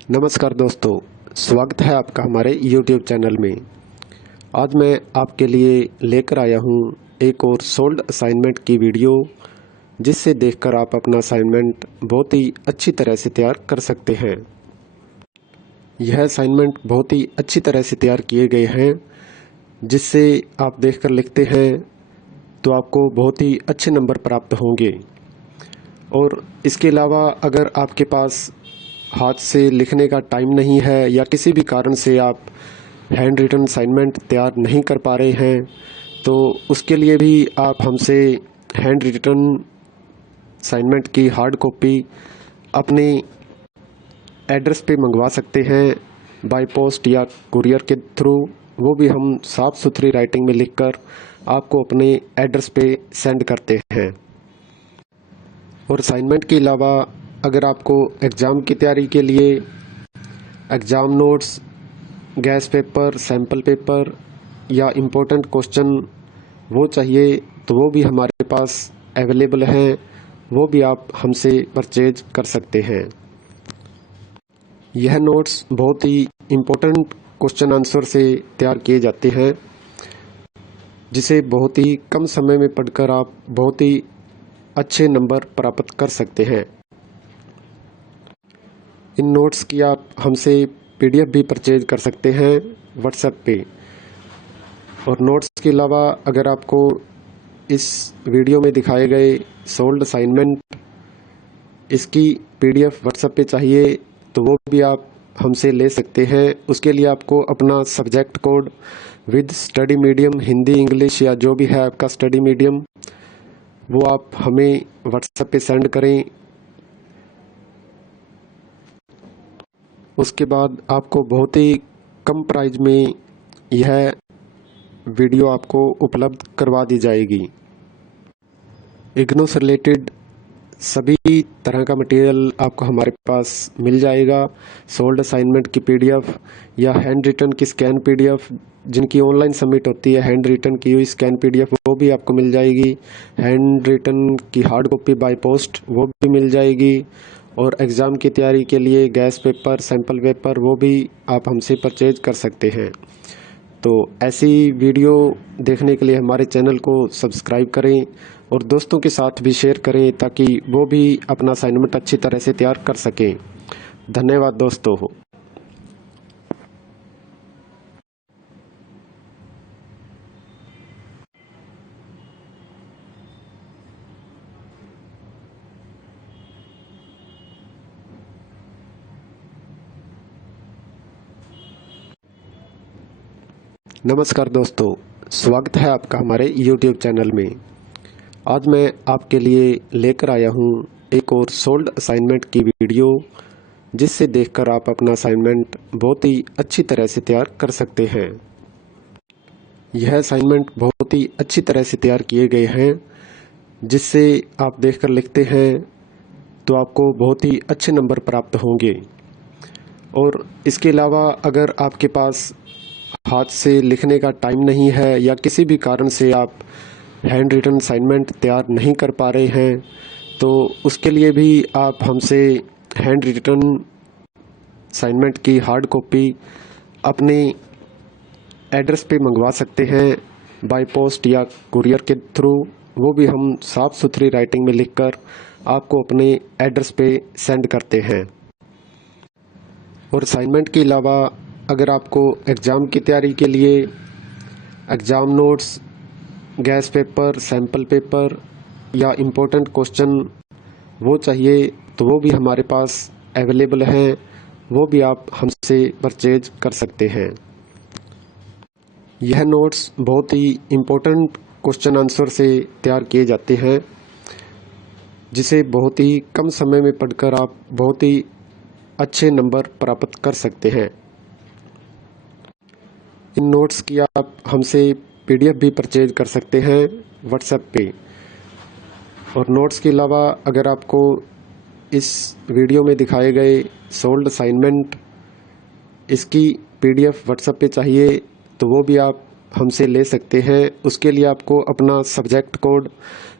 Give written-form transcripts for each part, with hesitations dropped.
नमस्कार दोस्तों, स्वागत है आपका हमारे YouTube चैनल में। आज मैं आपके लिए लेकर आया हूँ एक और सोल्ड असाइनमेंट की वीडियो, जिससे देखकर आप अपना असाइनमेंट बहुत ही अच्छी तरह से तैयार कर सकते हैं। यह असाइनमेंट बहुत ही अच्छी तरह से तैयार किए गए हैं, जिससे आप देखकर लिखते हैं तो आपको बहुत ही अच्छे नंबर प्राप्त होंगे। और इसके अलावा अगर आपके पास हाथ से लिखने का टाइम नहीं है या किसी भी कारण से आप हैंड रिटन असाइनमेंट तैयार नहीं कर पा रहे हैं, तो उसके लिए भी आप हमसे हैंड रिटन असाइनमेंट की हार्ड कॉपी अपने एड्रेस पे मंगवा सकते हैं, बाय पोस्ट या कुरियर के थ्रू। वो भी हम साफ़ सुथरी राइटिंग में लिखकर आपको अपने एड्रेस पे सेंड करते हैं। और असाइनमेंट के अलावा अगर आपको एग्ज़ाम की तैयारी के लिए exam notes, gas paper, sample paper या इम्पोर्टेंट क्वेश्चन वो चाहिए, तो वो भी हमारे पास अवेलेबल हैं। वो भी आप हमसे परचेज कर सकते हैं। यह नोट्स बहुत ही इम्पोर्टेंट क्वेश्चन आंसर से तैयार किए जाते हैं, जिसे बहुत ही कम समय में पढ़कर आप बहुत ही अच्छे नंबर प्राप्त कर सकते हैं। इन नोट्स की आप हमसे PDF भी परचेज कर सकते हैं व्हाट्सएप पे। और नोट्स के अलावा अगर आपको इस वीडियो में दिखाए गए सोल्ड असाइनमेंट इसकी PDF व्हाट्सएप पे चाहिए, तो वो भी आप हमसे ले सकते हैं। उसके लिए आपको अपना subject code with study medium, Hindi, English या जो भी है आपका स्टडी मीडियम, वो आप हमें व्हाट्सएप पे सेंड करें। उसके बाद आपको बहुत ही कम प्राइस में यह वीडियो आपको उपलब्ध करवा दी जाएगी। इग्नू से रिलेटेड सभी तरह का मटेरियल आपको हमारे पास मिल जाएगा। सोल्ड असाइनमेंट की PDF या हैंड रिटन की स्कैन PDF, जिनकी ऑनलाइन सबमिट होती है, हैंड रिटन की हुई स्कैन PDF वो भी आपको मिल जाएगी। हैंड रिटन की हार्ड कॉपी बाय पोस्ट वो भी मिल जाएगी। और एग्ज़ाम की तैयारी के लिए गैस पेपर, सैम्पल पेपर वो भी आप हमसे परचेज कर सकते हैं। तो ऐसी वीडियो देखने के लिए हमारे चैनल को सब्सक्राइब करें और दोस्तों के साथ भी शेयर करें, ताकि वो भी अपना असाइनमेंट अच्छी तरह से तैयार कर सकें। धन्यवाद दोस्तों। नमस्कार दोस्तों, स्वागत है आपका हमारे YouTube चैनल में। आज मैं आपके लिए लेकर आया हूँ एक और सोल्ड असाइनमेंट की वीडियो, जिससे देखकर आप अपना असाइनमेंट बहुत ही अच्छी तरह से तैयार कर सकते हैं। यह असाइनमेंट बहुत ही अच्छी तरह से तैयार किए गए हैं, जिससे आप देखकर लिखते हैं तो आपको बहुत ही अच्छे नंबर प्राप्त होंगे। और इसके अलावा अगर आपके पास हाथ से लिखने का टाइम नहीं है या किसी भी कारण से आप हैंड रिटन असाइनमेंट तैयार नहीं कर पा रहे हैं, तो उसके लिए भी आप हमसे हैंड रिटन असाइनमेंट की हार्ड कॉपी अपने एड्रेस पे मंगवा सकते हैं, बाय पोस्ट या कुरियर के थ्रू। वो भी हम साफ़ सुथरी राइटिंग में लिखकर आपको अपने एड्रेस पे सेंड करते हैं। और असाइनमेंट के अलावा अगर आपको एग्ज़ाम की तैयारी के लिए exam notes, gas paper, sample paper या इम्पोर्टेंट क्वेश्चन वो चाहिए, तो वो भी हमारे पास अवेलेबल हैं। वो भी आप हमसे परचेज कर सकते हैं। यह नोट्स बहुत ही इम्पोर्टेंट क्वेश्चन आंसर से तैयार किए जाते हैं, जिसे बहुत ही कम समय में पढ़कर आप बहुत ही अच्छे नंबर प्राप्त कर सकते हैं। इन नोट्स की आप हमसे PDF भी परचेज कर सकते हैं व्हाट्सएप पे। और नोट्स के अलावा अगर आपको इस वीडियो में दिखाए गए सोल्ड असाइनमेंट इसकी PDF व्हाट्सएप पे चाहिए, तो वो भी आप हमसे ले सकते हैं। उसके लिए आपको अपना subject code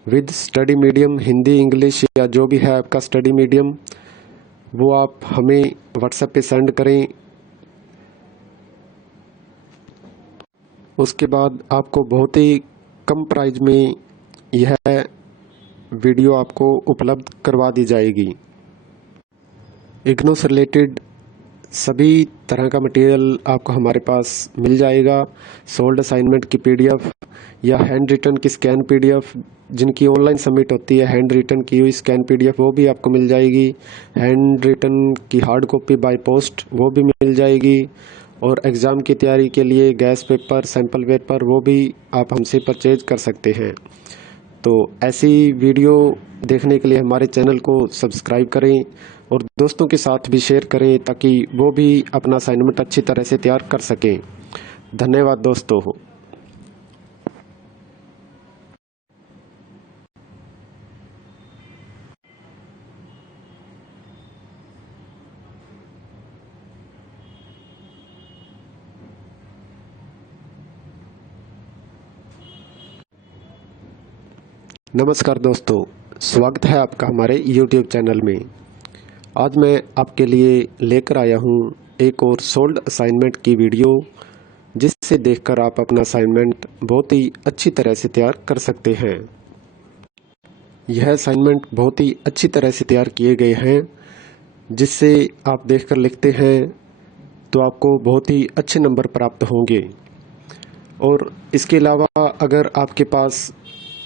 with study medium, Hindi, English या जो भी है आपका स्टडी मीडियम, वो आप हमें व्हाट्सएप पे सेंड करें। उसके बाद आपको बहुत ही कम प्राइस में यह वीडियो आपको उपलब्ध करवा दी जाएगी। इग्नू से रिलेटेड सभी तरह का मटेरियल आपको हमारे पास मिल जाएगा। सोल्ड असाइनमेंट की पीडीएफ या हैंड रिटन की स्कैन पीडीएफ, जिनकी ऑनलाइन सबमिट होती है, हैंड रिटन की हुई स्कैन पीडीएफ वो भी आपको मिल जाएगी। हैंड रिटन की हार्ड कॉपी बाय पोस्ट वो भी मिल जाएगी। और एग्ज़ाम की तैयारी के लिए गैस पेपर, सैम्पल पेपर वो भी आप हमसे परचेज कर सकते हैं। तो ऐसी वीडियो देखने के लिए हमारे चैनल को सब्सक्राइब करें और दोस्तों के साथ भी शेयर करें ताकि वो भी अपना असाइनमेंट अच्छी तरह से तैयार कर सकें। धन्यवाद दोस्तों। नमस्कार दोस्तों, स्वागत है आपका हमारे YouTube चैनल में। आज मैं आपके लिए लेकर आया हूँ एक और सोल्ड असाइनमेंट की वीडियो, जिससे देखकर आप अपना असाइनमेंट बहुत ही अच्छी तरह से तैयार कर सकते हैं। यह असाइनमेंट बहुत ही अच्छी तरह से तैयार किए गए हैं, जिससे आप देखकर लिखते हैं तो आपको बहुत ही अच्छे नंबर प्राप्त होंगे। और इसके अलावा अगर आपके पास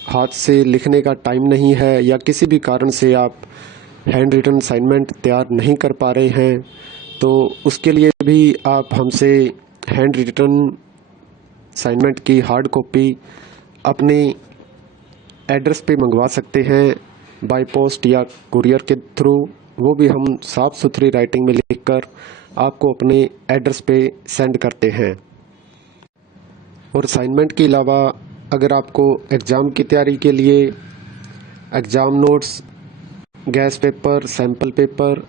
हाथ से लिखने का टाइम नहीं है या किसी भी कारण से आप हैंड रिटन असाइनमेंट तैयार नहीं कर पा रहे हैं, तो उसके लिए भी आप हमसे हैंड रिटन असाइनमेंट की हार्ड कॉपी अपने एड्रेस पे मंगवा सकते हैं, बाय पोस्ट या कुरियर के थ्रू। वो भी हम साफ़ सुथरी राइटिंग में लिखकर आपको अपने एड्रेस पे सेंड करते हैं। और असाइनमेंट के अलावा अगर आपको एग्ज़ाम की तैयारी के लिए exam notes, gas paper, sample paper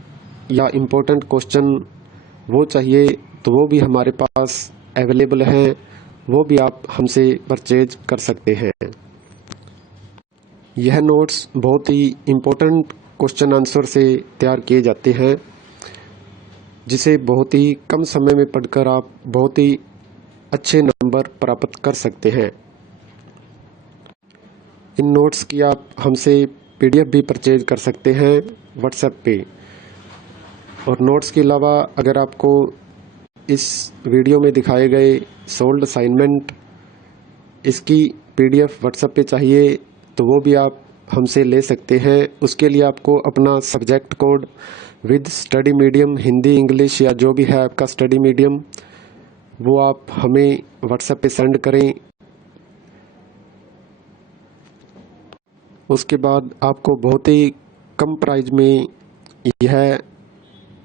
या इम्पोर्टेंट क्वेश्चन वो चाहिए, तो वो भी हमारे पास अवेलेबल हैं। वो भी आप हमसे परचेज कर सकते हैं। यह नोट्स बहुत ही इम्पोर्टेंट क्वेश्चन आंसर से तैयार किए जाते हैं, जिसे बहुत ही कम समय में पढ़कर आप बहुत ही अच्छे नंबर प्राप्त कर सकते हैं। इन नोट्स की आप हमसे पीडीएफ भी परचेज कर सकते हैं व्हाट्सएप पे। और नोट्स के अलावा अगर आपको इस वीडियो में दिखाए गए सोल्ड असाइनमेंट इसकी पीडीएफ व्हाट्सएप पे चाहिए, तो वो भी आप हमसे ले सकते हैं। उसके लिए आपको अपना subject code with study medium, Hindi, English या जो भी है आपका स्टडी मीडियम, वो आप हमें व्हाट्सएप पे सेंड करें। उसके बाद आपको बहुत ही कम प्राइस में यह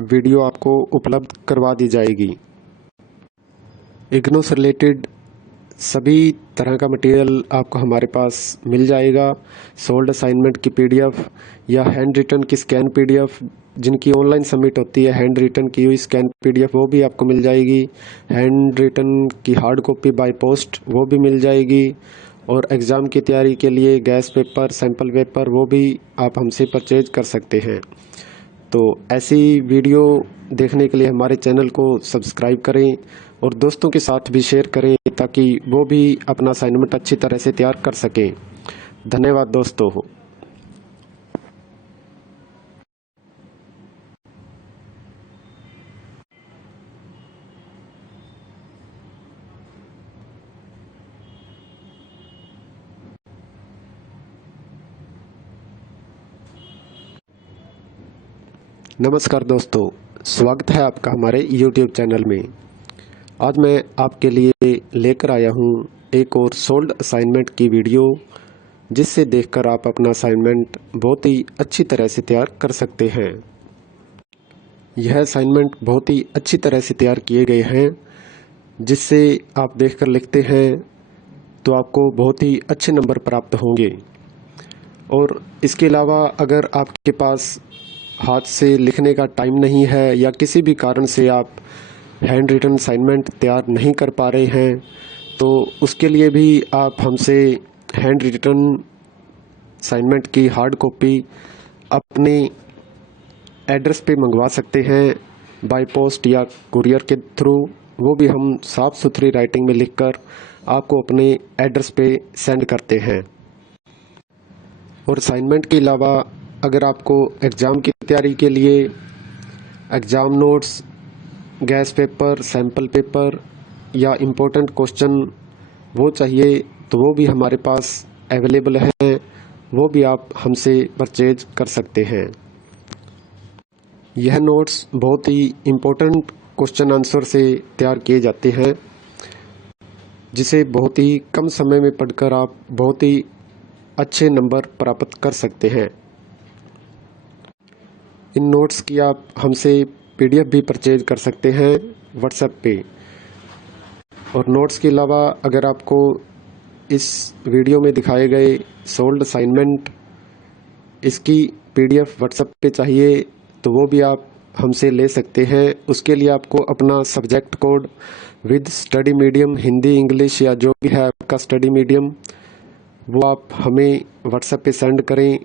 वीडियो आपको उपलब्ध करवा दी जाएगी। इग्नू से रिलेटेड सभी तरह का मटेरियल आपको हमारे पास मिल जाएगा। सोल्ड असाइनमेंट की पीडीएफ या हैंड रिटन की स्कैन पीडीएफ, जिनकी ऑनलाइन सबमिट होती है, हैंड रिटन की हुई स्कैन पीडीएफ वो भी आपको मिल जाएगी। हैंड रिटन की हार्ड कॉपी बाय पोस्ट वो भी मिल जाएगी। और एग्ज़ाम की तैयारी के लिए गैस पेपर, सैम्पल पेपर वो भी आप हमसे परचेज कर सकते हैं। तो ऐसी वीडियो देखने के लिए हमारे चैनल को सब्सक्राइब करें और दोस्तों के साथ भी शेयर करें ताकि वो भी अपना असाइनमेंट अच्छी तरह से तैयार कर सकें। धन्यवाद दोस्तों। नमस्कार दोस्तों, स्वागत है आपका हमारे YouTube चैनल में। आज मैं आपके लिए लेकर आया हूँ एक और सोल्ड असाइनमेंट की वीडियो, जिससे देखकर आप अपना असाइनमेंट बहुत ही अच्छी तरह से तैयार कर सकते हैं। यह असाइनमेंट बहुत ही अच्छी तरह से तैयार किए गए हैं, जिससे आप देखकर लिखते हैं तो आपको बहुत ही अच्छे नंबर प्राप्त होंगे। और इसके अलावा अगर आपके पास हाथ से लिखने का टाइम नहीं है या किसी भी कारण से आप हैंड रिटन असाइनमेंट तैयार नहीं कर पा रहे हैं, तो उसके लिए भी आप हमसे हैंड रिटन असाइनमेंट की हार्ड कॉपी अपने एड्रेस पे मंगवा सकते हैं बाय पोस्ट या कुरियर के थ्रू। वो भी हम साफ़ सुथरी राइटिंग में लिखकर आपको अपने एड्रेस पे सेंड करते हैं। और असाइनमेंट के अलावा अगर आपको एग्ज़ाम की तैयारी के लिए exam notes, gas paper, sample paper या इम्पोर्टेंट क्वेश्चन वो चाहिए तो वो भी हमारे पास अवेलेबल है। वो भी आप हमसे परचेज कर सकते हैं। यह नोट्स बहुत ही इम्पोर्टेंट क्वेश्चन आंसर से तैयार किए जाते हैं, जिसे बहुत ही कम समय में पढ़कर आप बहुत ही अच्छे नंबर प्राप्त कर सकते हैं। इन नोट्स की आप हमसे PDF भी परचेज कर सकते हैं व्हाट्सएप पे। और नोट्स के अलावा अगर आपको इस वीडियो में दिखाए गए सोल्ड असाइनमेंट इसकी PDF व्हाट्सएप पे चाहिए तो वो भी आप हमसे ले सकते हैं। उसके लिए आपको अपना subject code with study medium, Hindi, English या जो भी है आपका स्टडी मीडियम, वो आप हमें व्हाट्सएप पे सेंड करें।